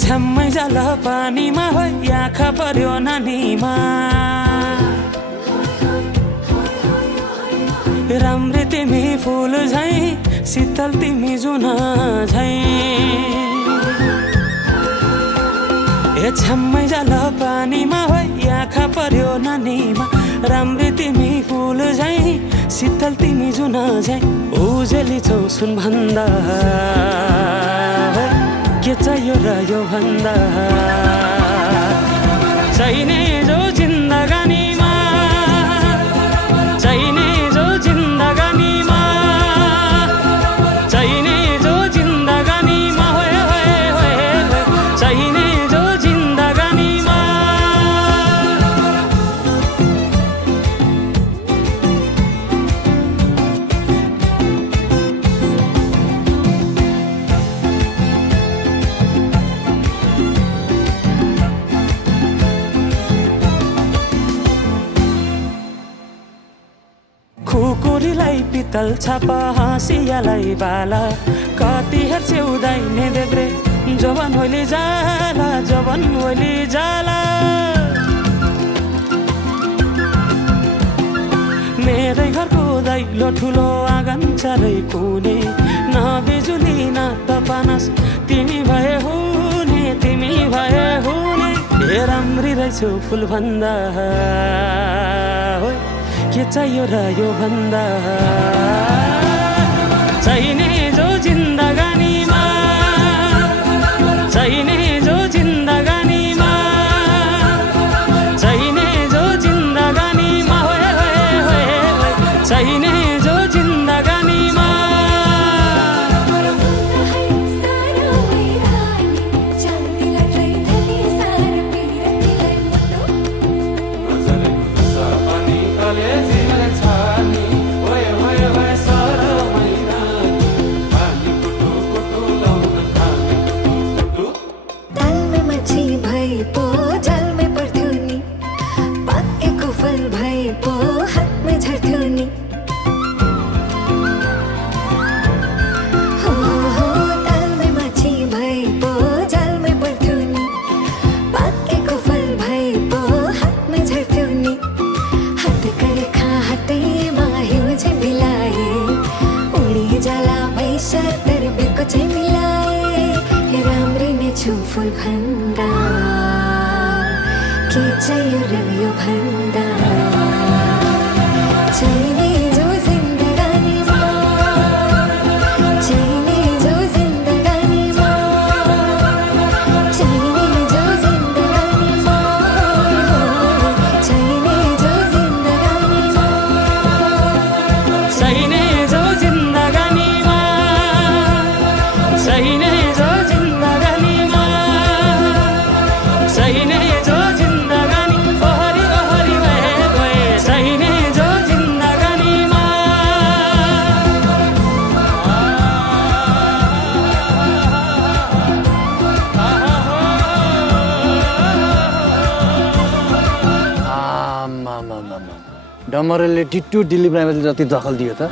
छ्याम्मै जाल पानीमा हो आँखा पर्यो नानीमा राम्री तिमी फुल झै शीतल तिमी जुन झै छ्याम्मै जाल पानीमा हो आँखा पर्यो नानीमा राम्री तिमी फुल झै शीतल तिमी जुन झै उजेली छौ सुन भन्दा के चाहियो र यो भन्दा चाहिने जो जिन्दगानीमा चाहिने जो जिन्दगानीमा चाहिने जो जिन्दगानीमा होए होए होए चाहिने जो जिन्दगानीमा खुकुरीलाई पितल छापा हाँसियालाई बाला कति हेर्छे उदाइने देब्रे जवान होली जाला जवान होली जाला मेरै घरको दैलो ठुलो आँगन चारै कुने न बिजुली न त पानस तिमी भए हुने तिमी भए हुने हे राम्री रहेछौ फुल भन्दा के चाहियो र यो भन्दा चाहिने जो जिन्दगानीमा चाहिने जो जिन्दगानीमा चाहिने जो जिन्दगानीमा होए होए होए चाहिने जो जिन्दगानीमा फुल भन्दा के चाहियो र यो भन्दा चाहिने जो जिन्दगानीमा चाहिने जो जिन्दगानीमा चाहिने जो जिन्दगानीमा चाहिने जो जिन्दगानीमा चाहिने जो जिन्दगानीमा चाहिने जो चाहिने जो जिन्दगानी ओहरी ओहरी भए गए चाहिने जो जिन्दगानीमा डमरेलले टिट्टु दिलीप राईले जति दखल दियो त